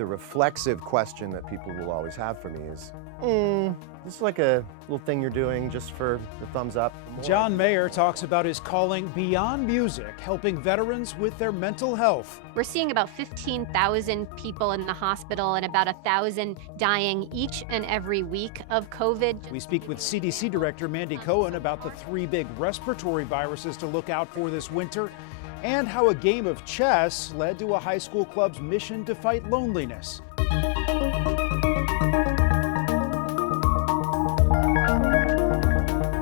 The reflexive question that people will always have for me is, this is like a little thing you're doing just for the thumbs up. John Mayer talks about his calling beyond music, helping veterans with their mental health. We're seeing about 15,000 people in the hospital and about 1,000 dying each and every week of COVID. We speak with CDC Director Mandy Cohen about the 3 big respiratory viruses to look out for this winter, and how a game of chess led to a high school club's mission to fight loneliness.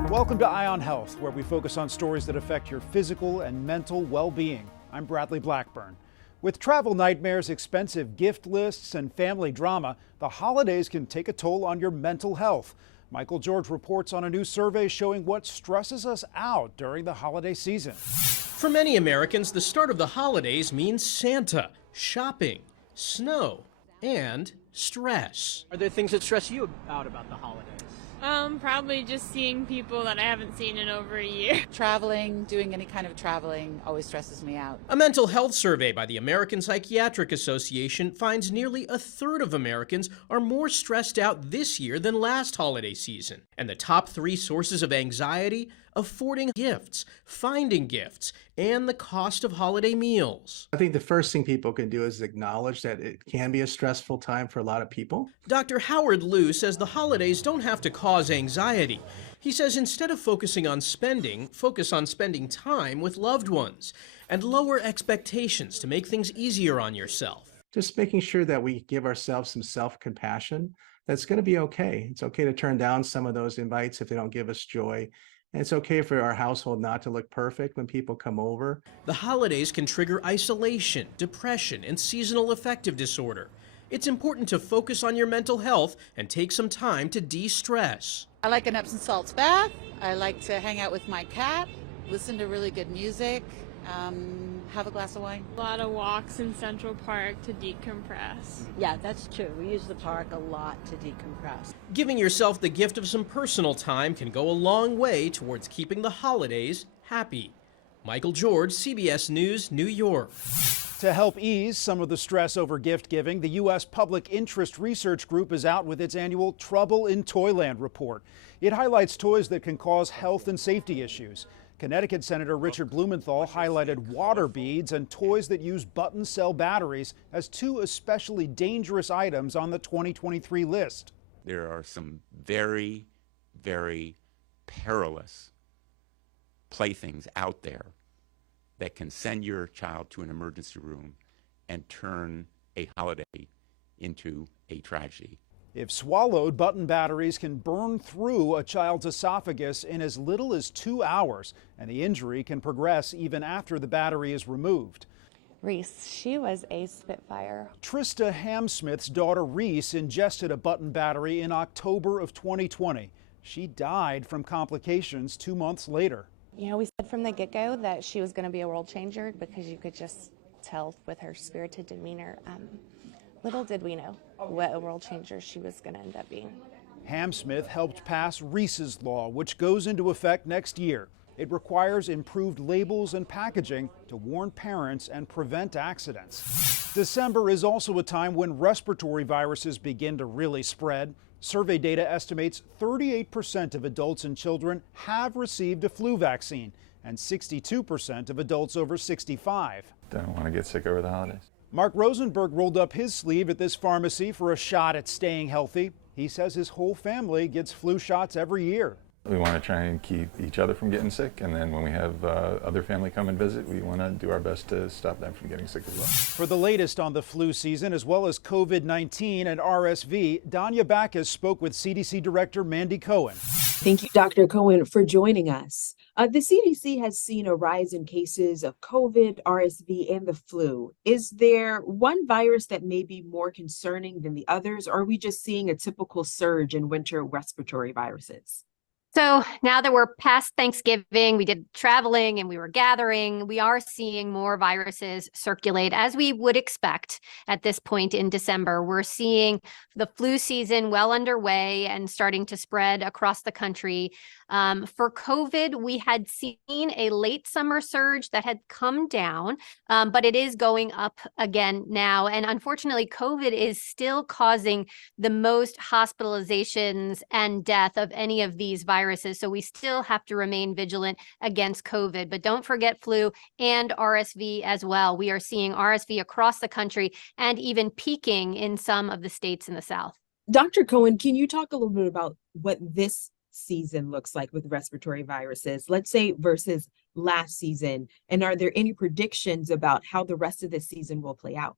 Welcome to Eye on Health, where we focus on stories that affect your physical and mental well-being. I'm Bradley Blackburn. With travel nightmares, expensive gift lists, and family drama, the holidays can take a toll on your mental health. Michael George reports on a new survey showing what stresses us out during the holiday season. For many Americans, the start of the holidays means Santa, shopping, snow, and stress. Are there things that stress you out about the holidays? Probably just seeing people that I haven't seen in over a year. Traveling, doing any kind of traveling always stresses me out. A mental health survey by the American Psychiatric Association finds nearly a third of Americans are more stressed out this year than last holiday season. And the top 3 sources of anxiety: affording gifts, finding gifts, and the cost of holiday meals. I think the first thing people can do is acknowledge that it can be a stressful time for a lot of people. Dr. Howard Liu says the holidays don't have to cause anxiety. He says instead of focusing on spending, focus on spending time with loved ones and lower expectations to make things easier on yourself. Just making sure that we give ourselves some self-compassion. That's going to be okay. It's okay to turn down some of those invites if they don't give us joy. And it's okay for our household not to look perfect when people come over. The holidays can trigger isolation, depression, and seasonal affective disorder. It's important to focus on your mental health and take some time to de-stress. I like an Epsom salts bath. I like to hang out with my cat, listen to really good music, have a glass of wine. A lot of walks in Central Park to decompress. Yeah, that's true. We use the park a lot to decompress. Giving yourself the gift of some personal time can go a long way towards keeping the holidays happy. Michael George, CBS News, New York. To help ease some of the stress over gift giving, the U.S. Public Interest Research Group is out with its annual Trouble in Toyland report. It highlights toys that can cause health and safety issues. Connecticut Senator Richard Blumenthal highlighted water beads and toys that use button cell batteries as 2 especially dangerous items on the 2023 list. There are some very, very perilous playthings out there that can send your child to an emergency room and turn a holiday into a tragedy. If swallowed, button batteries can burn through a child's esophagus in as little as 2 hours, and the injury can progress even after the battery is removed. Reese, she was a Spitfire. Trista Hamsmith's daughter Reese ingested a button battery in October of 2020. She died from complications 2 months later. You know, we said from the get-go that she was going to be a world changer because you could just tell with her spirited demeanor. Little did we know what a world changer she was going to end up being. Hamsmith helped pass Reese's Law, which goes into effect next year. It requires improved labels and packaging to warn parents and prevent accidents. December is also a time when respiratory viruses begin to really spread. Survey data estimates 38% of adults and children have received a flu vaccine, and 62% of adults over 65. Don't want to get sick over the holidays. Mark Rosenberg rolled up his sleeve at this pharmacy for a shot at staying healthy. He says his whole family gets flu shots every year. We want to try and keep each other from getting sick, and then when we have other family come and visit, we want to do our best to stop them from getting sick as well. For the latest on the flu season, as well as COVID-19 and RSV, Danya Backus spoke with CDC Director Mandy Cohen. Thank you, Dr. Cohen, for joining us. The CDC has seen a rise in cases of COVID, RSV, and the flu. Is there one virus that may be more concerning than the others, or are we just seeing a typical surge in winter respiratory viruses? So now that we're past Thanksgiving, we did traveling and we were gathering, we are seeing more viruses circulate as we would expect at this point in December. We're seeing the flu season well underway and starting to spread across the country. For COVID, we had seen a late summer surge that had come down, but it is going up again now. And unfortunately, COVID is still causing the most hospitalizations and death of any of these viruses. So we still have to remain vigilant against COVID. But don't forget flu and RSV as well. We are seeing RSV across the country and even peaking in some of the states in the South. Dr. Cohen, can you talk a little bit about what this season looks like with respiratory viruses, let's say versus last season? And are there any predictions about how the rest of this season will play out?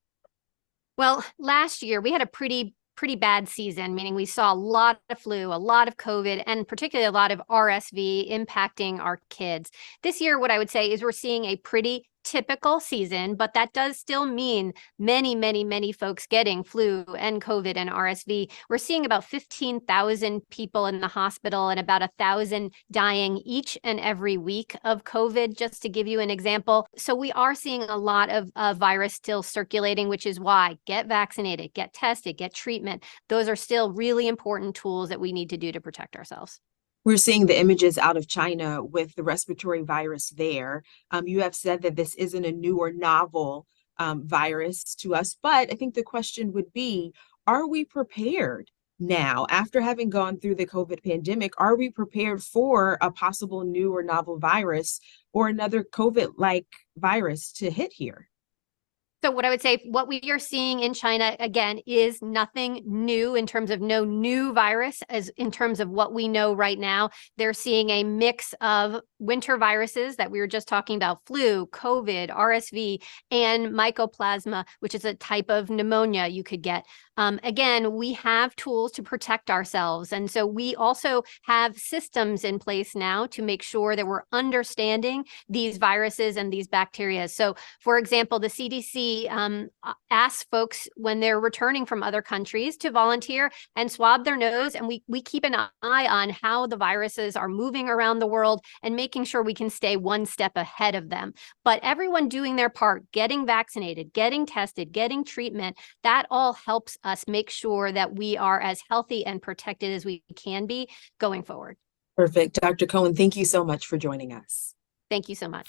Well, last year we had a pretty bad season, meaning we saw a lot of flu, a lot of COVID, and particularly a lot of RSV impacting our kids. This year, what I would say is we're seeing a pretty typical season, but that does still mean many folks getting flu and COVID and RSV. We're seeing about 15,000 people in the hospital and about 1,000 dying each and every week of COVID, just to give you an example. So we are seeing a lot of virus still circulating, which is why get vaccinated, get tested, get treatment. Those are still really important tools that we need to do to protect ourselves. We're seeing the images out of China with the respiratory virus there. You have said that this isn't a new or novel virus to us, but I think the question would be, are we prepared now, after having gone through the COVID pandemic, are we prepared for a possible new or novel virus or another COVID-like virus to hit here? So what I would say, what we are seeing in China, again, is nothing new in terms of no new virus, as in terms of what we know right now. They're seeing a mix of winter viruses that we were just talking about, flu, COVID, RSV, and mycoplasma, which is a type of pneumonia you could get. Again, we have tools to protect ourselves. And so we also have systems in place now to make sure that we're understanding these viruses and these bacteria. So for example, the CDC asks folks when they're returning from other countries to volunteer and swab their nose. And we keep an eye on how the viruses are moving around the world and making sure we can stay one step ahead of them. But everyone doing their part, getting vaccinated, getting tested, getting treatment, that all helps us make sure that we are as healthy and protected as we can be going forward. Perfect. Dr. Cohen, thank you so much for joining us. Thank you so much.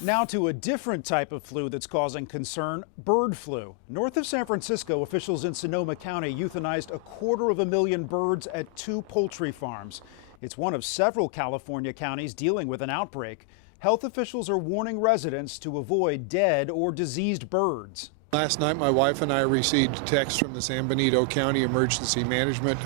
Now to a different type of flu that's causing concern, bird flu. North of San Francisco, officials in Sonoma County euthanized 250,000 birds at 2 poultry farms. It's one of several California counties dealing with an outbreak. Health officials are warning residents to avoid dead or diseased birds. Last night, my wife and I received text from the San Benito County Emergency Management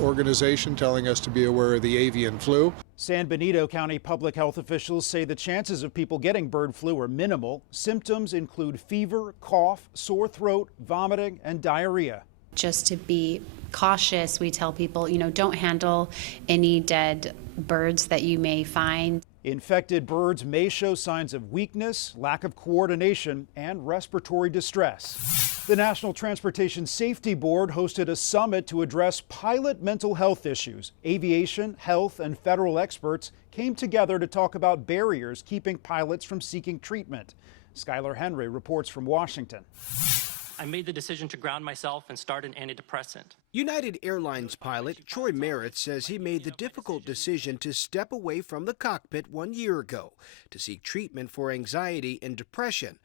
Organization telling us to be aware of the avian flu. San Benito County public health officials say the chances of people getting bird flu are minimal. Symptoms include fever, cough, sore throat, vomiting, and diarrhea. Just to be cautious, we tell people, don't handle any dead birds that you may find. Infected birds may show signs of weakness, lack of coordination, and respiratory distress. The National Transportation Safety Board hosted a summit to address pilot mental health issues. Aviation, health, and federal experts came together to talk about barriers keeping pilots from seeking treatment. Skylar Henry reports from Washington. I made the decision to ground myself and start an antidepressant. United Airlines pilot Troy Merritt says he made the difficult decision to step away from the cockpit 1 year ago to seek treatment for anxiety and depression.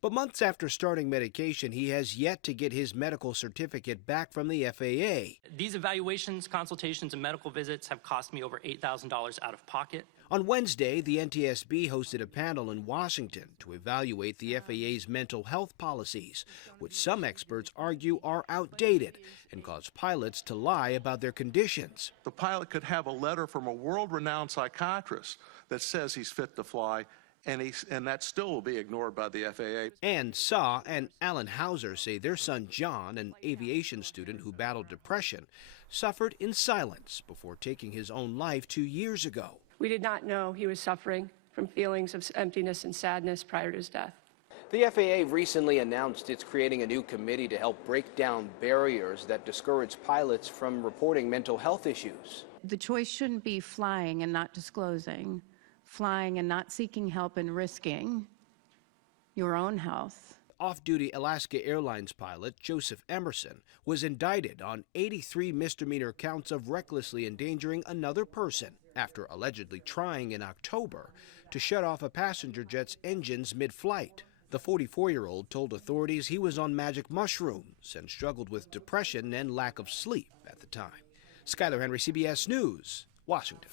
But months after starting medication, he has yet to get his medical certificate back from the FAA. These evaluations, consultations, and medical visits have cost me over $8,000 out of pocket. On Wednesday, the NTSB hosted a panel in Washington to evaluate the FAA's mental health policies, which some experts argue are outdated and cause pilots to lie about their conditions. The pilot could have a letter from a world-renowned psychiatrist that says he's fit to fly, and that still will be ignored by the FAA. Ann Saw and Alan Hauser say their son John, an aviation student who battled depression, suffered in silence before taking his own life 2 years ago. We did not know he was suffering from feelings of emptiness and sadness prior to his death. The FAA recently announced it's creating a new committee to help break down barriers that discourage pilots from reporting mental health issues. the choice shouldn't be flying and not disclosing, flying and not seeking help and risking your own health. Off-duty Alaska Airlines pilot Joseph Emerson was indicted on 83 misdemeanor counts of recklessly endangering another person after allegedly trying in October to shut off a passenger jet's engines mid-flight. The 44-year-old told authorities he was on magic mushrooms and struggled with depression and lack of sleep at the time. Skylar Henry, CBS News, Washington.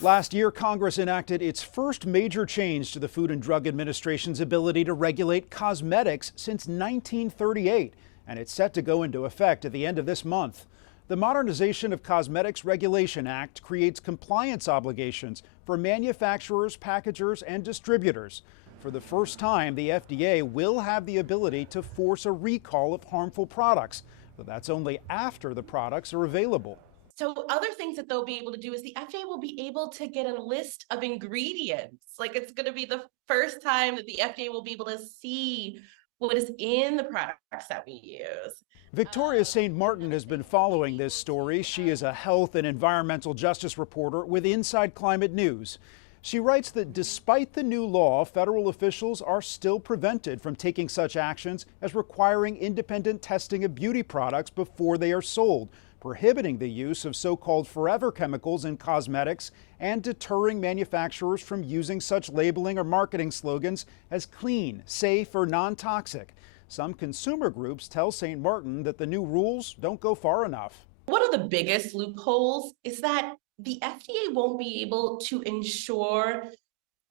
Last year, Congress enacted its first major change to the Food and Drug Administration's ability to regulate cosmetics since 1938, and it's set to go into effect at the end of this month. The Modernization of Cosmetics Regulation Act creates compliance obligations for manufacturers, packagers, and distributors. For the first time, the FDA will have the ability to force a recall of harmful products, but that's only after the products are available. So other things that they'll be able to do is the FDA will be able to get a list of ingredients. Like, it's going to be the first time that the FDA will be able to see what is in the products that we use. Victoria St. Martin has been following this story. She is a health and environmental justice reporter with Inside Climate News. She writes that despite the new law, federal officials are still prevented from taking such actions as requiring independent testing of beauty products before they are sold, prohibiting the use of so-called forever chemicals in cosmetics, and deterring manufacturers from using such labeling or marketing slogans as clean, safe, or non-toxic. Some consumer groups tell St. Martin that the new rules don't go far enough. One of the biggest loopholes is that the FDA won't be able to ensure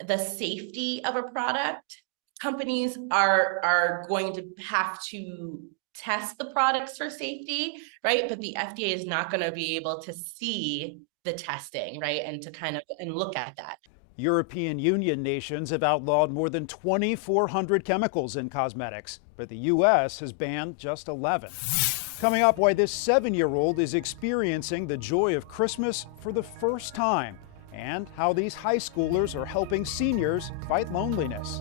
the safety of a product. Companies are going to have to test the products for safety, right? But the FDA is not going to be able to see the testing, right? And to kind of look at that. European Union nations have outlawed more than 2,400 chemicals in cosmetics, but the U.S. has banned just 11. Coming up, why this 7-year-old is experiencing the joy of Christmas for the first time, and how these high schoolers are helping seniors fight loneliness.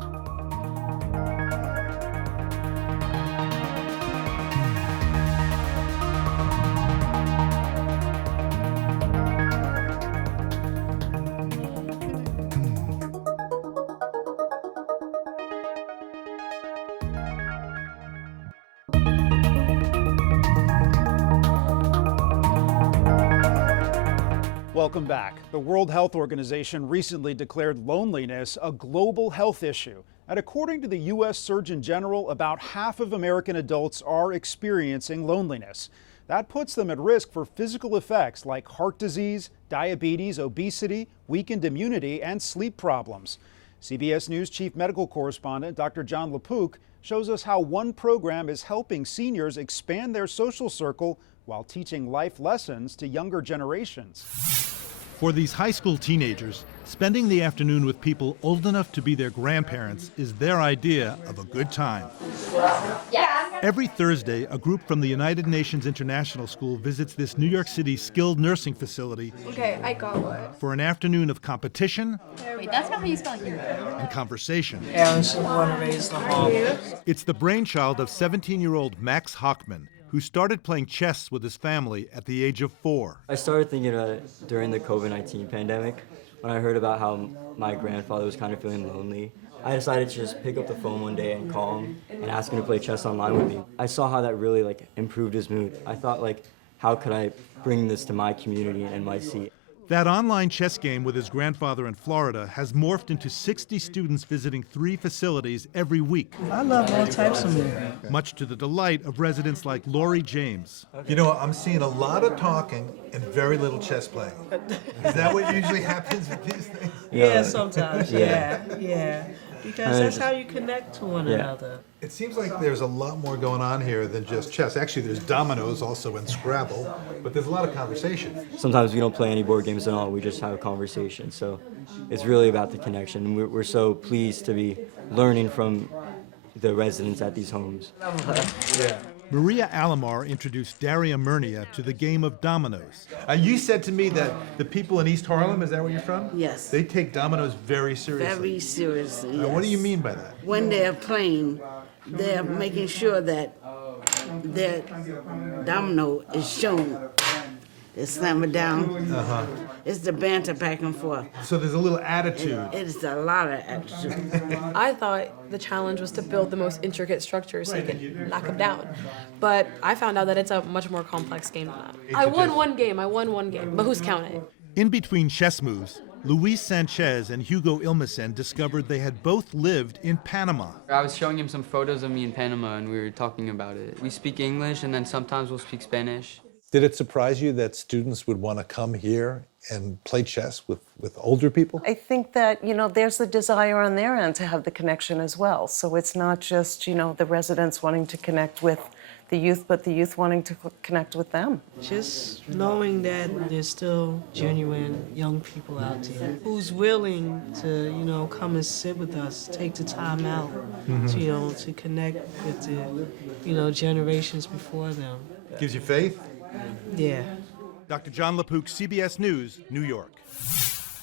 Welcome back. The World Health Organization recently declared loneliness a global health issue. And according to the U.S. Surgeon General, about half of American adults are experiencing loneliness. That puts them at risk for physical effects like heart disease, diabetes, obesity, weakened immunity, and sleep problems. CBS News Chief Medical Correspondent Dr. John LaPook shows us how one program is helping seniors expand their social circle while teaching life lessons to younger generations. For these high school teenagers, spending the afternoon with people old enough to be their grandparents is their idea of a good time. Every Thursday, a group from the United Nations International School visits this New York City skilled nursing facility. Okay, I got one. For an afternoon of competition. Wait, that's not how you spell your and conversation. Parents want to raise the home. It's the brainchild of 17-year-old Max Hochman, who started playing chess with his family at the age of 4. I started thinking about it during the COVID-19 pandemic, when I heard about how my grandfather was kind of feeling lonely. I decided to just pick up the phone one day and call him and ask him to play chess online with me. I saw how that really improved his mood. I thought how could I bring this to my community in NYC? That online chess game with his grandfather in Florida has morphed into 60 students visiting 3 facilities every week. I love all types of music. Much to the delight of residents like Lori James. You know, I'm seeing a lot of talking and very little chess playing. Is that what usually happens with these things? Yeah, sometimes, yeah. Because that's how you connect to one another. It seems like there's a lot more going on here than just chess. Actually, there's dominoes also and Scrabble, but there's a lot of conversation. Sometimes we don't play any board games at all. We just have a conversation. So it's really about the connection. We're so pleased to be learning from the residents at these homes. Maria Alomar introduced Daria Murnia to the game of dominoes. You said to me that the people in East Harlem, is that where you're from? Yes. They take dominoes very seriously. Very seriously, yes. What do you mean by that? When they're playing, they're making sure that their domino is shown It's slam it down. Uh-huh. It's the banter back and forth. So there's a little attitude. It's a lot of attitude. I thought the challenge was to build the most intricate structures so you can knock them down. But I found out that it's a much more complex game than that. I won one game, but who's counting? In between chess moves, Luis Sanchez and Hugo Ilmesen discovered they had both lived in Panama. I was showing him some photos of me in Panama and we were talking about it. We speak English and then sometimes we'll speak Spanish. Did it surprise you that students would want to come here and play chess with older people? I think that, there's a desire on their end to have the connection as well. So it's not just, the residents wanting to connect with the youth, but the youth wanting to connect with them. Just knowing that there's still genuine young people out there who's willing to, come and sit with us, take the time out, to connect with the, generations before them. Gives you faith? Yeah. Dr. John LaPook, CBS News, New York.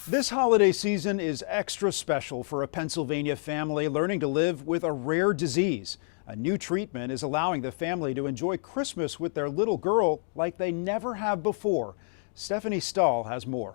This holiday season is extra special for a Pennsylvania family learning to live with a rare disease. A new treatment is allowing the family to enjoy Christmas with their little girl like they never have before. Stephanie Stahl has more.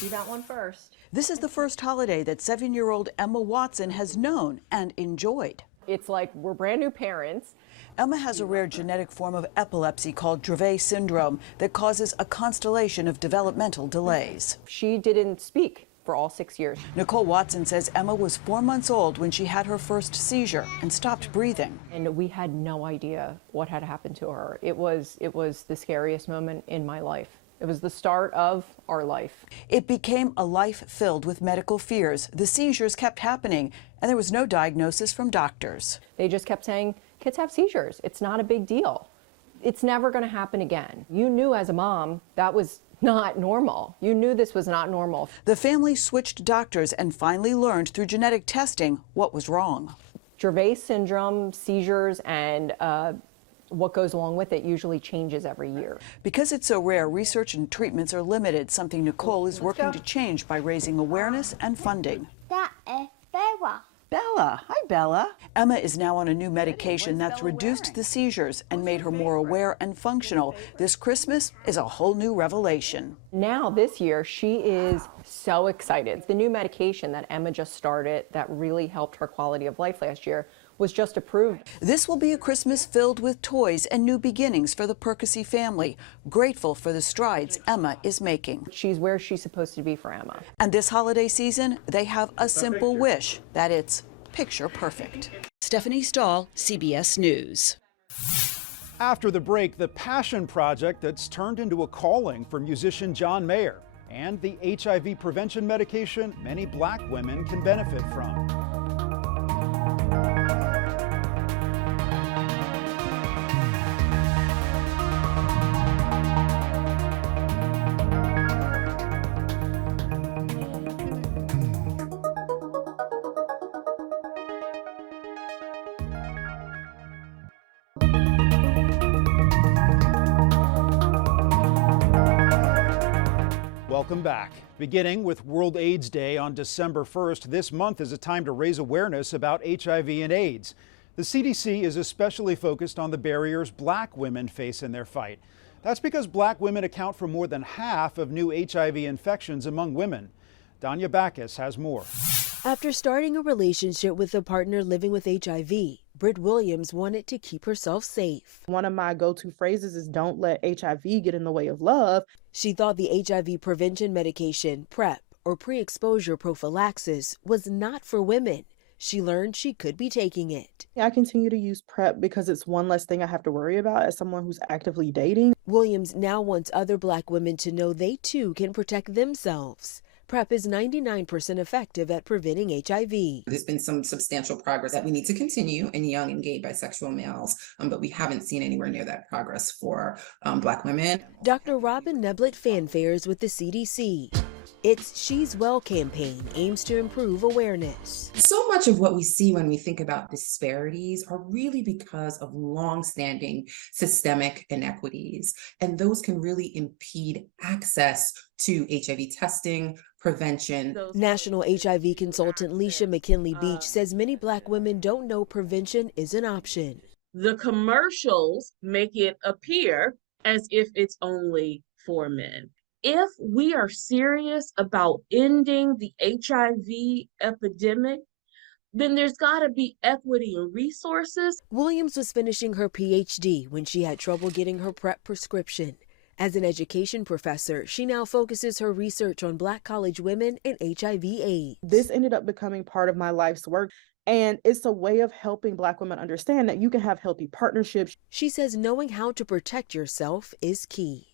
Do that one first. This is the first holiday that 7-year-old Emma Watson has known and enjoyed. It's like we're brand new parents. Emma has a rare genetic form of epilepsy called Dravet syndrome that causes a constellation of developmental delays. She didn't speak for all 6 years. Nicole Watson says Emma was 4 months old when she had her first seizure and stopped breathing. And we had no idea what had happened to her. It was the scariest moment in my life. It was the start of our life. It became a life filled with medical fears. The seizures kept happening, and there was no diagnosis from doctors. They just kept saying, kids have seizures. It's not a big deal. It's never going to happen again. You knew as a mom that was not normal. You knew this was not normal. The family switched doctors and finally learned through genetic testing what was wrong. Dravet syndrome, seizures, and what goes along with it usually changes every year. Because it's so rare, research and treatments are limited, something Nicole is working to change by raising awareness and funding. Bella. Hi, Bella. Emma is now on a new medication that's reduced the seizures and made her more aware and functional. This Christmas is a whole new revelation. Now, this year, she is so excited. The new medication that Emma just started that really helped her quality of life last year was just approved. This will be a Christmas filled with toys and new beginnings for the Perkisey family, grateful for the strides Emma is making. She's where she's supposed to be for Emma. And this holiday season, they have a simple wish, that it's picture perfect. Stephanie Stahl, CBS News. After the break, the passion project that's turned into a calling for musician John Mayer and the HIV prevention medication many Black women can benefit from. Welcome back. Beginning with World AIDS Day on December 1st, this month is a time to raise awareness about HIV and AIDS. The CDC is especially focused on the barriers Black women face in their fight. That's because Black women account for more than half of new HIV infections among women. Danya Backus has more. After starting a relationship with a partner living with HIV, Britt Williams wanted to keep herself safe. One of my go-to phrases is don't let HIV get in the way of love. She thought the HIV prevention medication, PrEP, or pre-exposure prophylaxis, was not for women. She learned she could be taking it. I continue to use PrEP because it's one less thing I have to worry about as someone who's actively dating. Williams now wants other Black women to know they too can protect themselves. PrEP is 99% effective at preventing HIV. There's been some substantial progress that we need to continue in young and gay bisexual males, but we haven't seen anywhere near that progress for Black women. Dr. Robin Neblett Fanfares with the CDC. Its She's Well campaign aims to improve awareness. So much of what we see when we think about disparities are really because of long-standing systemic inequities, and those can really impede access to HIV testing, prevention. National HIV consultant Leisha McKinley Beach says many Black women don't know prevention is an option. The commercials make it appear as if it's only for men. If we are serious about ending the HIV epidemic, then there's got to be equity in resources. Williams was finishing her PhD when she had trouble getting her PrEP prescription. As an education professor, she now focuses her research on Black college women and HIV/AIDS. This ended up becoming part of my life's work, and it's a way of helping Black women understand that you can have healthy partnerships. She says knowing how to protect yourself is key.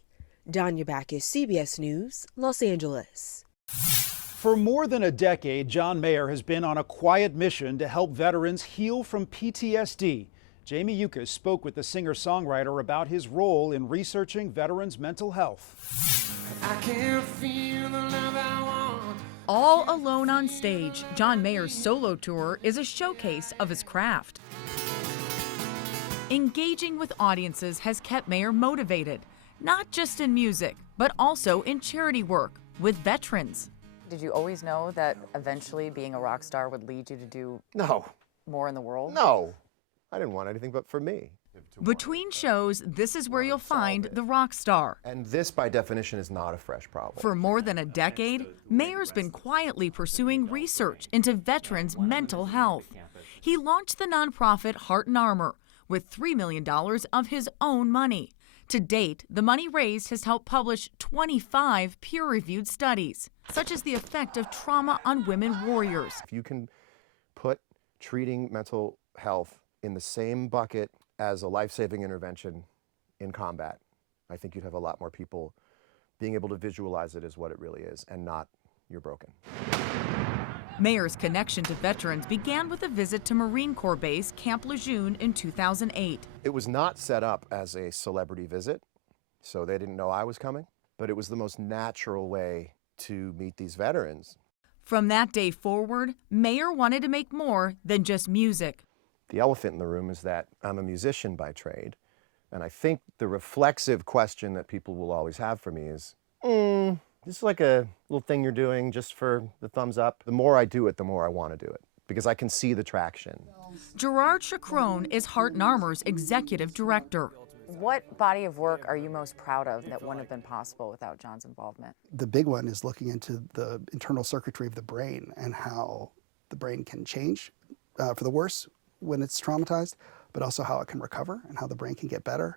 Danya Backus, CBS News, Los Angeles. For more than a decade, John Mayer has been on a quiet mission to help veterans heal from PTSD. Jamie Yuccas spoke with the singer-songwriter about his role in researching veterans' mental health. I can't feel the love I want. All alone on stage, John Mayer's solo tour is a showcase of his craft. Engaging with audiences has kept Mayer motivated, not just in music, but also in charity work with veterans. Did you always know that eventually being a rock star would lead you to do more in the world? No, I didn't want anything but for me. Between shows, this is where you'll find the rock star. And this, by definition, is not a fresh problem. For more than a decade, Mayer's been quietly pursuing research into veterans' mental health. He launched the nonprofit Heart and Armor with $3 million of his own money. To date, the money raised has helped publish 25 peer-reviewed studies, such as the effect of trauma on women warriors. If you can put treating mental health in the same bucket as a life-saving intervention in combat, I think you'd have a lot more people being able to visualize it as what it really is and not you're broken. Mayer's connection to veterans began with a visit to Marine Corps Base Camp Lejeune in 2008. It was not set up as a celebrity visit, so they didn't know I was coming, but it was the most natural way to meet these veterans. From that day forward, Mayer wanted to make more than just music. The elephant in the room is that I'm a musician by trade, and I think the reflexive question that people will always have for me is, this is like a little thing you're doing just for the thumbs up. The more I do it, the more I want to do it, because I can see the traction. Gerard Chacron is Heart and Armor's executive director. What body of work are you most proud of that wouldn't have been possible without John's involvement? The big one is looking into the internal circuitry of the brain and how the brain can change for the worse when it's traumatized, but also how it can recover and how the brain can get better.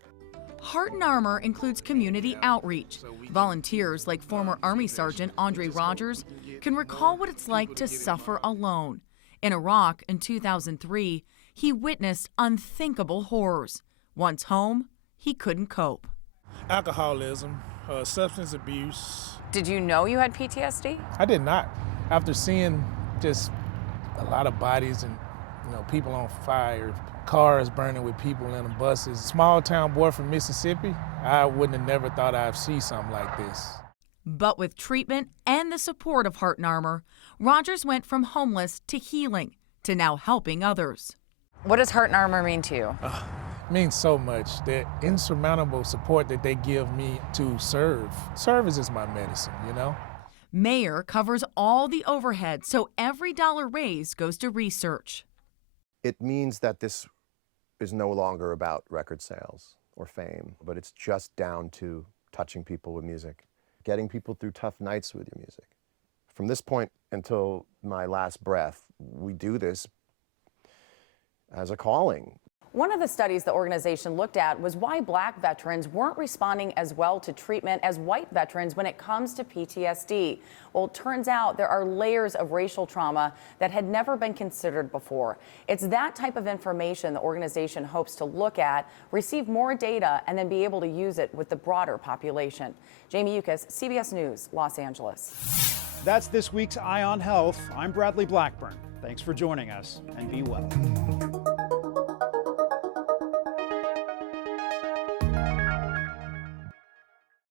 Heart and Armor includes community outreach. Volunteers like former Army Sergeant Andre Rogers can recall what it's like to suffer alone. In Iraq in 2003, he witnessed unthinkable horrors. Once home, he couldn't cope. Alcoholism, substance abuse. Did you know you had PTSD? I did not. After seeing just a lot of bodies and people on fire, cars burning with people in them, buses. Small town boy from Mississippi, I wouldn't have never thought I'd see something like this. But with treatment and the support of Heart and Armor, Rogers went from homeless to healing to now helping others. What does Heart and Armor mean to you? It means so much. The insurmountable support that they give me to serve. Service is my medicine, Mayer covers all the overhead, so every dollar raised goes to research. It means that this is no longer about record sales or fame, but it's just down to touching people with music, getting people through tough nights with your music. From this point until my last breath, we do this as a calling. One of the studies the organization looked at was why Black veterans weren't responding as well to treatment as white veterans when it comes to PTSD. Well, it turns out there are layers of racial trauma that had never been considered before. It's that type of information the organization hopes to look at, receive more data, and then be able to use it with the broader population. Jamie Yuccas, CBS News, Los Angeles. That's this week's Eye on Health. I'm Bradley Blackburn. Thanks for joining us, and be well.